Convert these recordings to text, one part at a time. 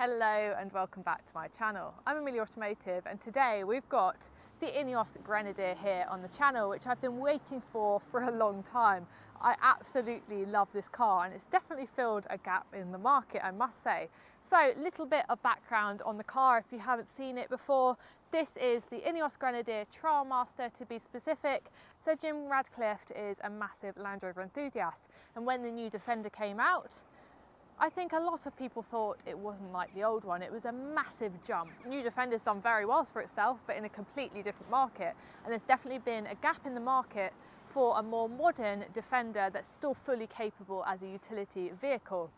Hello and welcome back to my channel. I'm Amelia Automotive and today we've got the Ineos Grenadier here on the channel, which I've been waiting for a long time. I absolutely love this car and it's definitely filled a gap in the market, I must say. So a little bit of background on the car if you haven't seen it before. This is the Ineos Grenadier Trialmaster to be specific. So Jim Radcliffe is a massive Land Rover enthusiast, and when the new Defender came out, I think a lot of people thought it wasn't like the old one. It was a massive jump. New Defender's done very well for itself, but in a completely different market. And there's definitely been a gap in the market for a more modern Defender that's still fully capable as a utility vehicle.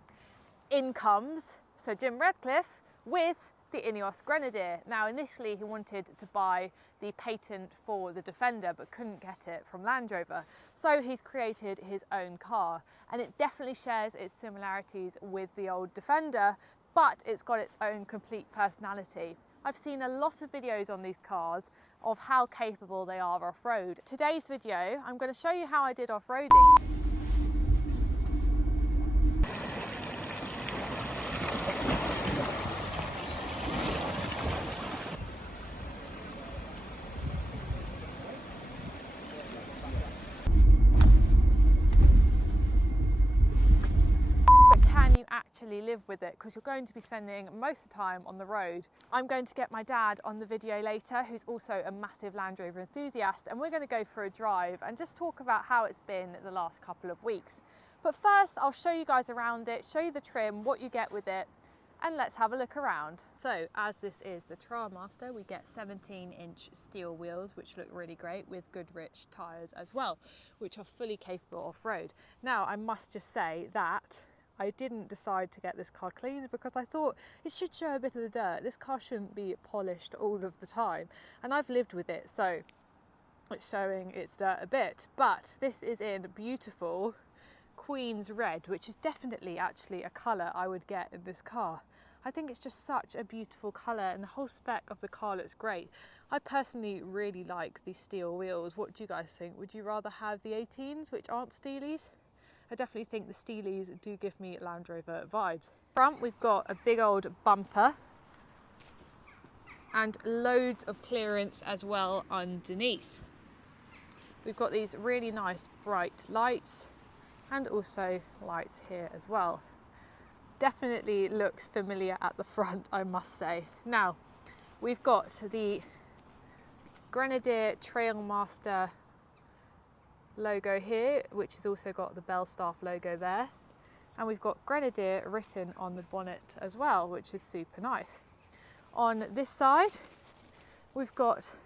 In comes Sir Jim Radcliffe with the Ineos Grenadier. Now initially he wanted to buy the patent for the Defender but couldn't get it from Land Rover, so he's created his own car, and it definitely shares its similarities with the old Defender, but it's got its own complete personality. I've seen a lot of videos on these cars of how capable they are off-road. Today's video I'm going to show you how I did off-roading. Actually live with it, because you're going to be spending most of the time on the road. I'm going to get my dad on the video later, who's also a massive Land Rover enthusiast, and we're going to go for a drive and just talk about how it's been the last couple of weeks. But first I'll show you guys around it, show you the trim, what you get with it, and let's have a look around. So as this is the Trialmaster, we get 17-inch steel wheels, which look really great, with Goodrich tyres as well, which are fully capable off-road. Now I must just say that I didn't decide to get this car cleaned because I thought it should show a bit of the dirt. This car shouldn't be polished all of the time, and I've lived with it, so it's showing its dirt a bit. But this is in beautiful Queen's Red, which is definitely actually a colour I would get in this car. I think it's just such a beautiful colour and the whole spec of the car looks great. I personally really like these steel wheels. What do you guys think? Would you rather have the 18s, which aren't steelies? I definitely think the steelies do give me Land Rover vibes. Front, we've got a big old bumper and loads of clearance as well underneath. We've got these really nice bright lights and also lights here as well. Definitely looks familiar at the front, I must say. Now, we've got the Grenadier Trailmaster logo here, which has also got the Belstaff logo there, and we've got Grenadier written on the bonnet as well, which is super nice. On this side we've got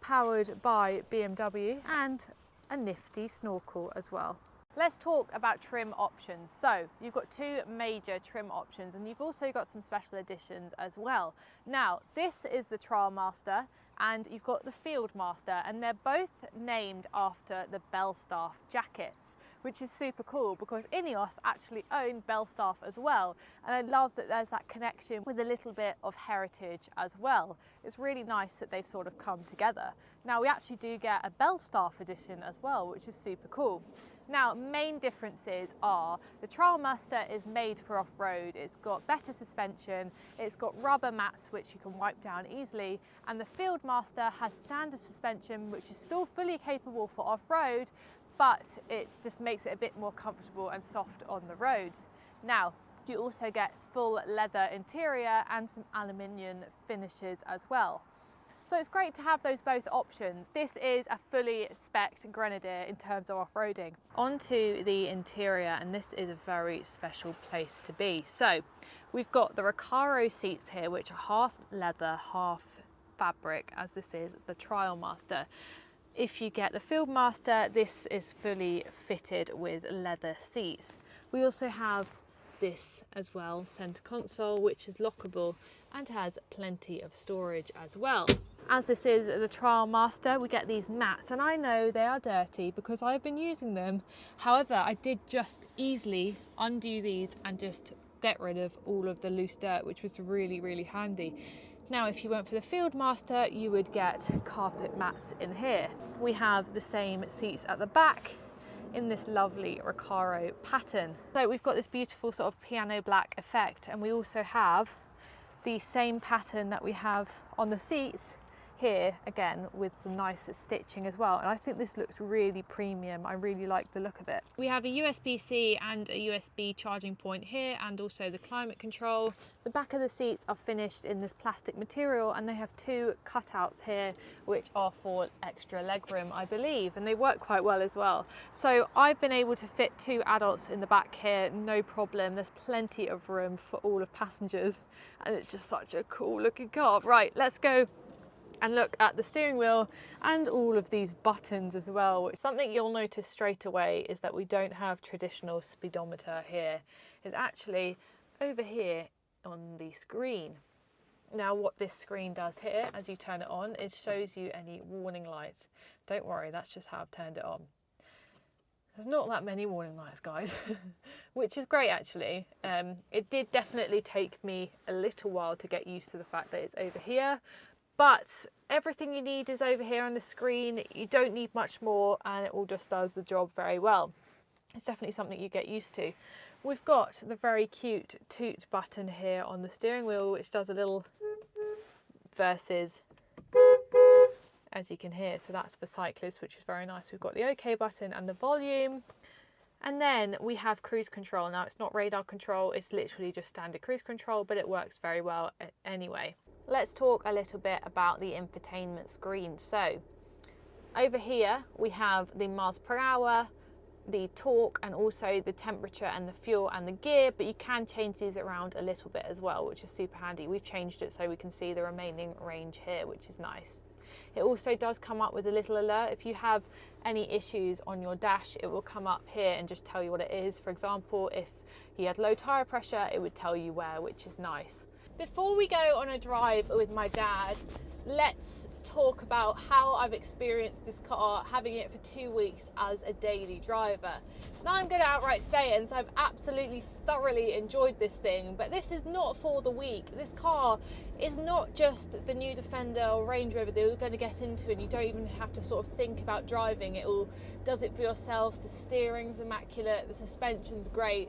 powered by BMW and a nifty snorkel as well. Let's talk about trim options. So you've got two major trim options, and you've also got some special editions as well. Now this is the Trialmaster and you've got the Fieldmaster, and they're both named after the Belstaff jackets, which is super cool because Ineos actually own Belstaff as well, and I love that there's that connection with a little bit of heritage as well. It's really nice that they've sort of come together. Now we actually do get a Belstaff edition as well, which is super cool. Now, main differences are the Trialmaster is made for off-road, it's got better suspension, it's got rubber mats which you can wipe down easily, and the Fieldmaster has standard suspension which is still fully capable for off-road, but it just makes it a bit more comfortable and soft on the roads. Now, you also get full leather interior and some aluminium finishes as well. So it's great to have those both options. This is a fully spec'd Grenadier in terms of off-roading. Onto the interior, and this is a very special place to be. So we've got the Recaro seats here, which are half leather, half fabric, as this is the Trialmaster. If you get the Fieldmaster, this is fully fitted with leather seats. We also have this as well, centre console, which is lockable and has plenty of storage as well. As this is the Trialmaster, we get these mats, and I know they are dirty because I've been using them. However, I did just easily undo these and just get rid of all of the loose dirt, which was really, really handy. Now, if you went for the Fieldmaster, you would get carpet mats in here. We have the same seats at the back in this lovely Recaro pattern. So we've got this beautiful sort of piano black effect, and we also have the same pattern that we have on the seats here, again with some nice stitching as well, and I think this looks really premium. I really like the look of it. We have a USB-C and a USB charging point here, and also the climate control. The back of the seats are finished in this plastic material, and they have two cutouts here which are for extra legroom, I believe, and they work quite well as well. So I've been able to fit two adults in the back here, no problem. There's plenty of room for all of passengers, and it's just such a cool looking car. Right, let's go and look at the steering wheel and all of these buttons as well. Something you'll notice straight away is that we don't have traditional speedometer here. It's actually over here on the screen. Now what this screen does here, as you turn it on, it shows you any warning lights. Don't worry, that's just how I've turned it on. There's not that many warning lights, guys, which is great actually. It did definitely take me a little while to get used to the fact that it's over here. But everything you need is over here on the screen. You don't need much more, and it all just does the job very well. It's definitely something you get used to. We've got the very cute toot button here on the steering wheel, which does a little versus, as you can hear. So that's for cyclists, which is very nice. We've got the OK button and the volume. And then we have cruise control. Now it's not radar control, it's literally just standard cruise control, but it works very well anyway. Let's talk a little bit about the infotainment screen. So over here we have the miles per hour, the torque, and also the temperature and the fuel and the gear, but you can change these around a little bit as well, which is super handy. We've changed it so we can see the remaining range here, which is nice. It also does come up with a little alert. If you have any issues on your dash, it will come up here and just tell you what it is. For example, if you had low tire pressure, it would tell you where, which is nice. Before we go on a drive with my dad, let's talk about how I've experienced this car, having it for 2 weeks as a daily driver. Now I'm going to outright say it, and so I've absolutely thoroughly enjoyed this thing, but this is not for the weak. This car is not just the new Defender or Range Rover that you're going to get into and you don't even have to sort of think about driving. It all does it for yourself. The steering's immaculate, the suspension's great.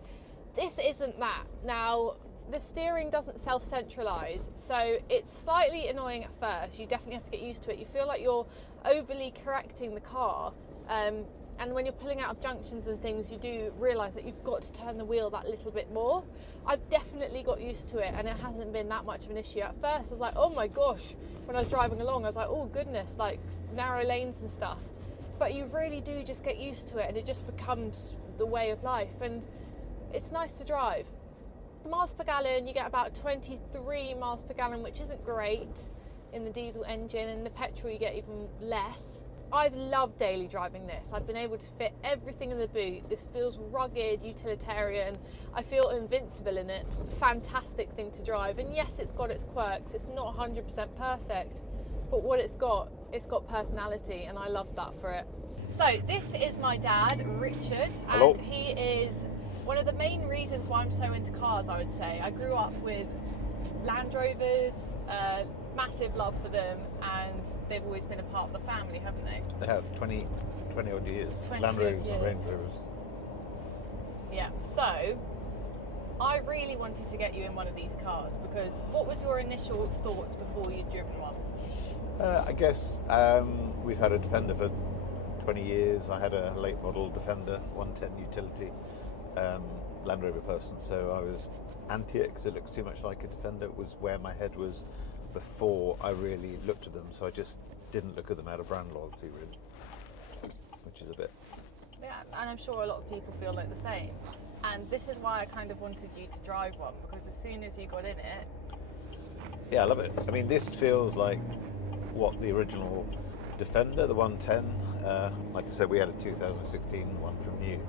This isn't that. Now, the steering doesn't self-centralise, so it's slightly annoying at first. You definitely have to get used to it. You feel like you're overly correcting the car, and when you're pulling out of junctions and things, you do realise that you've got to turn the wheel that little bit more. I've definitely got used to it, and it hasn't been that much of an issue. At first I was like, oh my gosh, when I was driving along I was like, oh goodness, like narrow lanes and stuff, but you really do just get used to it, and it just becomes the way of life, and it's nice to drive. Miles per gallon, you get about 23 miles per gallon, which isn't great in the diesel engine, and the petrol you get even less. I've loved daily driving this. I've been able to fit everything in the boot. This feels rugged, utilitarian. I feel invincible in it. Fantastic thing to drive. And yes, it's got its quirks. It's not 100% perfect, but what it's got personality, and I love that for it. So this is my dad, Richard. Hello. And he is one of the main reasons why I'm so into cars, I would say. I grew up with Land Rovers, massive love for them, and they've always been a part of the family, haven't they? They have 20 odd years. 20 Land Rovers years. and Range Rovers. Yeah, so I really wanted to get you in one of these cars, because what was your initial thoughts before you'd driven one? I guess we've had a Defender for 20 years. I had a late model Defender 110 utility Land Rover person, so I was anti it because it looks too much like a Defender. It was where my head was before I really looked at them, so I just didn't look at them out of brand loyalty, really, which is a bit. Yeah, and I'm sure a lot of people feel like the same. And this is why I kind of wanted you to drive one, because as soon as you got in it... Yeah, I love it. I mean, this feels like what the original Defender, the 110, like I said, we had a 2016 one from new,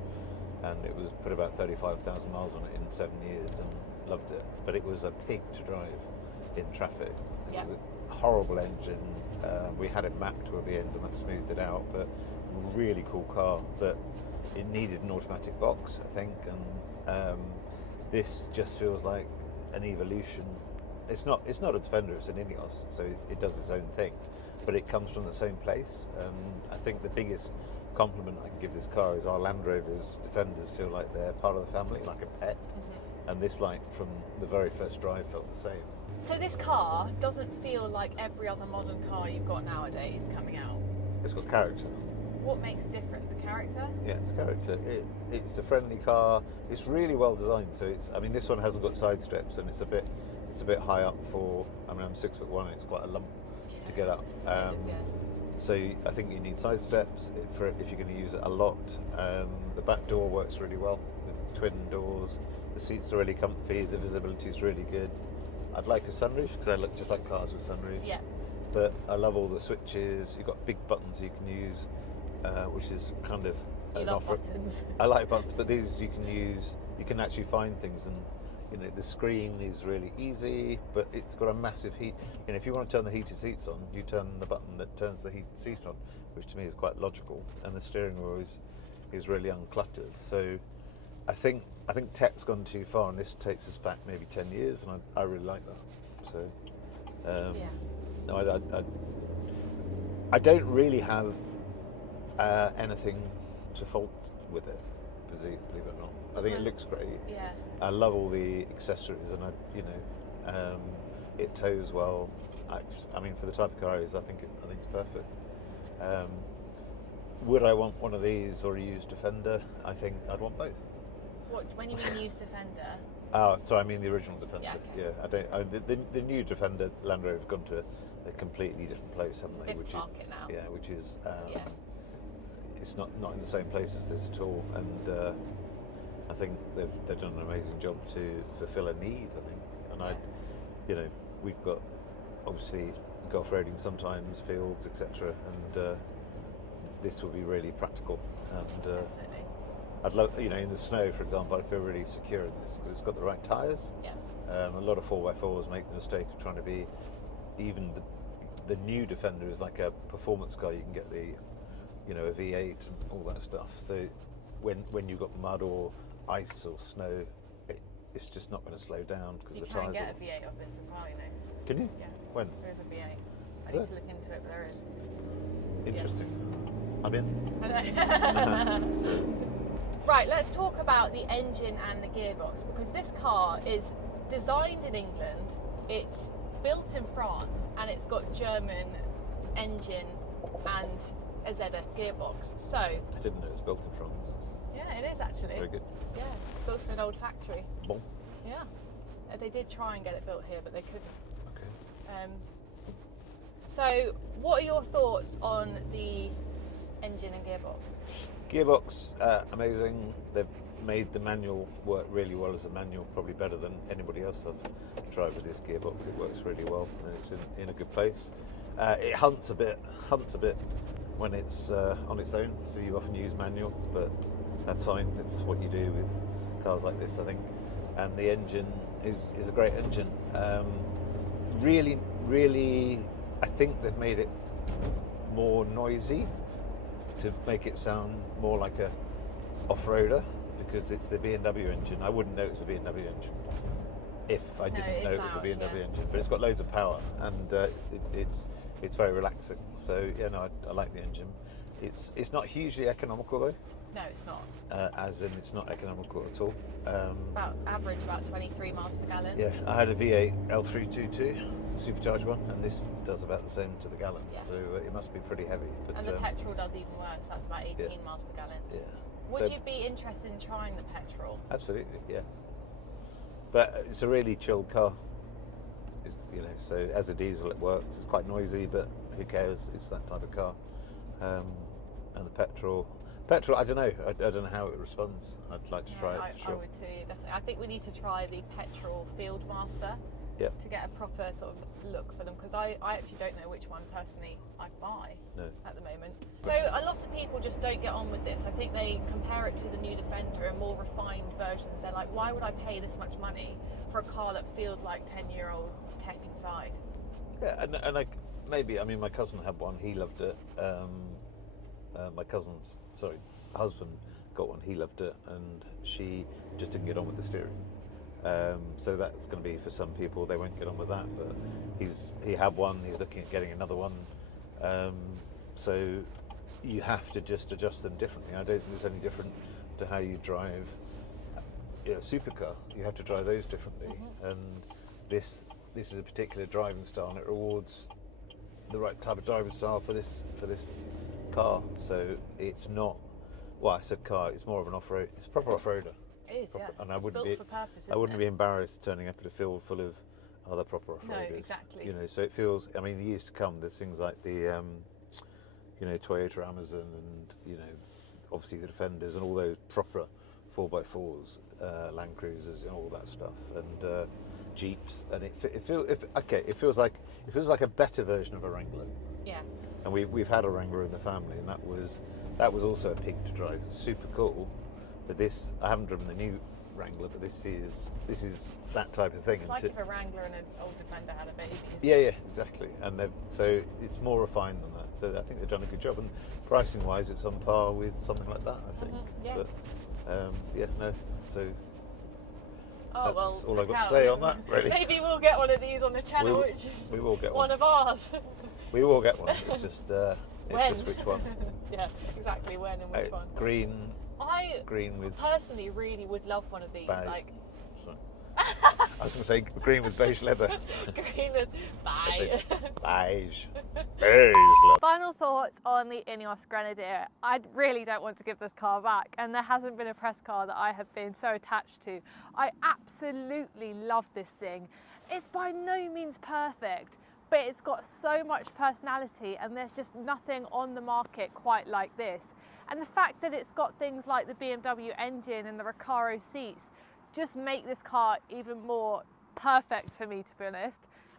and it was put about 35,000 miles on it in 7 years, and loved it. But it was a pig to drive in traffic. It was a horrible engine. We had it mapped toward the end, and that smoothed it out. But really cool car. But it needed an automatic box, I think, and this just feels like an evolution. It's not a Defender, it's an Ineos, so it does its own thing, but it comes from the same place. I think the biggest compliment I can give this car is our Land Rovers Defenders feel like they're part of the family, like a pet. and this light from the very first drive felt the same. So this car doesn't feel like every other modern car you've got nowadays coming out. It's got character. What makes it different? The character? Yeah, it's character. It's a friendly car. It's really well designed. So this one hasn't got side steps, and it's a bit high up for. I'm 6'1", and it's quite a lump to get up. So I think you need side steps if you're going to use it a lot. The back door works really well with twin doors. The seats are really comfy. The visibility is really good. I'd like a sunroof because I look just like cars with sunroofs. Yeah. But I love all the switches. You've got big buttons you can use, which is kind of You love buttons. I like buttons, but these you can use. You can actually find things, and the screen is really easy. But it's got a massive heat. If you want to turn the heated seats on, you turn the button that turns the heated seat on, which to me is quite logical. And the steering wheel is really uncluttered. So I think tech's gone too far, and this takes us back maybe 10 years, and I really like that. So no, I don't really have anything to fault with it, believe it or not. I think it looks great. Yeah. I love all the accessories, and it tows well. For the type of car it is, I think it's perfect. Would I want one of these or a used Defender? I think I'd want both. What, when you mean used Defender? Oh, sorry, I mean the original Defender. Yeah, okay. Yeah, the new Defender, Land Rover, have gone to a completely different place, haven't they? Different market now. Yeah, which is it's not in the same place as this at all, and I think they've done an amazing job to fulfil a need. I think, and we've got obviously go off-roading sometimes, fields, etc., and this will be really practical. And Definitely. I'd love, in the snow, for example, I feel really secure in this because it's got the right tyres. Yeah. A lot of 4x4s make the mistake of trying to be, even the new Defender is like a performance car. You can get the, a V8 and all that stuff. So when you've got mud or ice or snow, it's just not going to slow down because the tyres. You can get a V8 of this as well, Can you? Yeah. When? There is a V8. I Is need it? to look into it, but there is. Interesting. I'm in. I know. Right, let's talk about the engine and the gearbox, because this car is designed in England, it's built in France, and it's got German engine and a ZF gearbox. So I didn't know it was built in France. yeah, it is actually. Very good. Yeah, it's built in an old factory. Bon. Yeah, they did try and get it built here, but they couldn't. Okay. So what are your thoughts on the engine and gearbox? Gearbox, amazing. They've made the manual work really well as a manual, probably better than anybody else I've tried with this gearbox. It works really well, and it's in a good place. It hunts a bit when it's on its own, so you often use manual, but that's fine. It's what you do with cars like this, I think. And the engine is a great engine. Really, I think they've made it more noisy to make it sound more like a off-roader, because it's the BMW engine. I wouldn't know it's the BMW engine if I didn't know it was the BMW engine, but it's got loads of power, and it's very relaxing. So I like the engine. It's not hugely economical though. No, it's not. As in, it's not economical at all. About 23 miles per gallon. Yeah, I had a V8 L322 supercharged one, and this does about the same to the gallon. Yeah. So it must be pretty heavy. But, and the petrol does even worse. That's about 18 miles per gallon. Yeah. Would you be interested in trying the petrol? Absolutely, yeah. But it's a really chilled car. So as a diesel it works. It's quite noisy, but who cares? It's that type of car. And the petrol, I don't know. I don't know how it responds. I'd like to try it. For sure. I would too, definitely. I think we need to try the petrol Fieldmaster. Yep. To get a proper sort of look for them, because I actually don't know which one personally I'd buy at the moment. So a lot of people just don't get on with this. I think they compare it to the new Defender and more refined versions. They're like, why would I pay this much money for a car that feels like 10-year-old tech inside? Yeah, and my cousin had one, he loved it. My cousin's husband got one, he loved it, and she just didn't get on with the steering. So that's going to be for some people, they won't get on with that, but he had one, he's looking at getting another one. So you have to just adjust them differently. I don't think it's any different to how you drive supercar, you have to drive those differently, and this is a particular driving style, and it rewards the right type of driving style for this car. So it's not, well, I said car, it's more of an off-road, it's a proper off-roader. It is, yeah. And I It's wouldn't built be for purpose, I wouldn't isn't be it? embarrassed turning up at a field full of other proper off-roaders. No, exactly. You know, so it feels, I mean, the years to come, there's things like the Toyota Amazon, and obviously the Defenders and all those proper 4x4s, Land Cruisers and all that stuff, and Jeeps, and it feels like a better version of a Wrangler. Yeah. And we've had a Wrangler in the family, and that was also a pig to drive, super cool. But this, I haven't driven the new Wrangler, but this is that type of thing. It's like if a Wrangler and an old Defender had a baby. Yeah, exactly. And so it's more refined than that. So I think they've done a good job, and pricing wise, it's on par with something like that, I think. Yeah. But so. Oh, that's well, all I've got to say on that, really. Maybe we'll get one of these on the channel, which is we will get one of ours. We will get one. It's just which one. Yeah, exactly. When and which one. Green with personally really would love one of these. beige. Like, I was going to say green with beige leather. green with beige. Beige leather. Final thoughts on the Ineos Grenadier. I really don't want to give this car back, and there hasn't been a press car that I have been so attached to. I absolutely love this thing. It's by no means perfect, but it's got so much personality, and there's just nothing on the market quite like this. And the fact that it's got things like the BMW engine and the Recaro seats just make this car even more perfect for me, to be honest.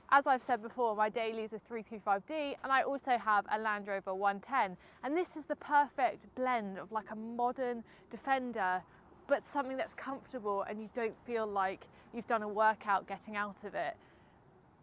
As I've said before, my daily is a 325D, and I also have a Land Rover 110. And this is the perfect blend of like a modern Defender, but something that's comfortable and you don't feel like you've done a workout getting out of it.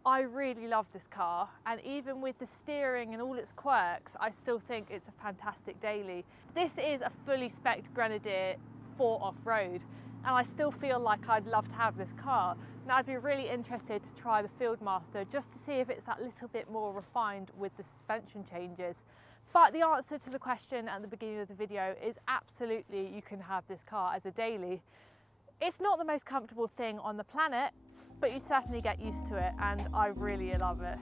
I really love this car, and even with the steering and all its quirks, I still think it's a fantastic daily. This is a fully spec'd Grenadier for off-road, and I still feel like I'd love to have this car. Now, I'd be really interested to try the Fieldmaster just to see if it's that little bit more refined with the suspension changes. But the answer to the question at the beginning of the video is absolutely you can have this car as a daily. It's not the most comfortable thing on the planet, but you certainly get used to it, and I really love it.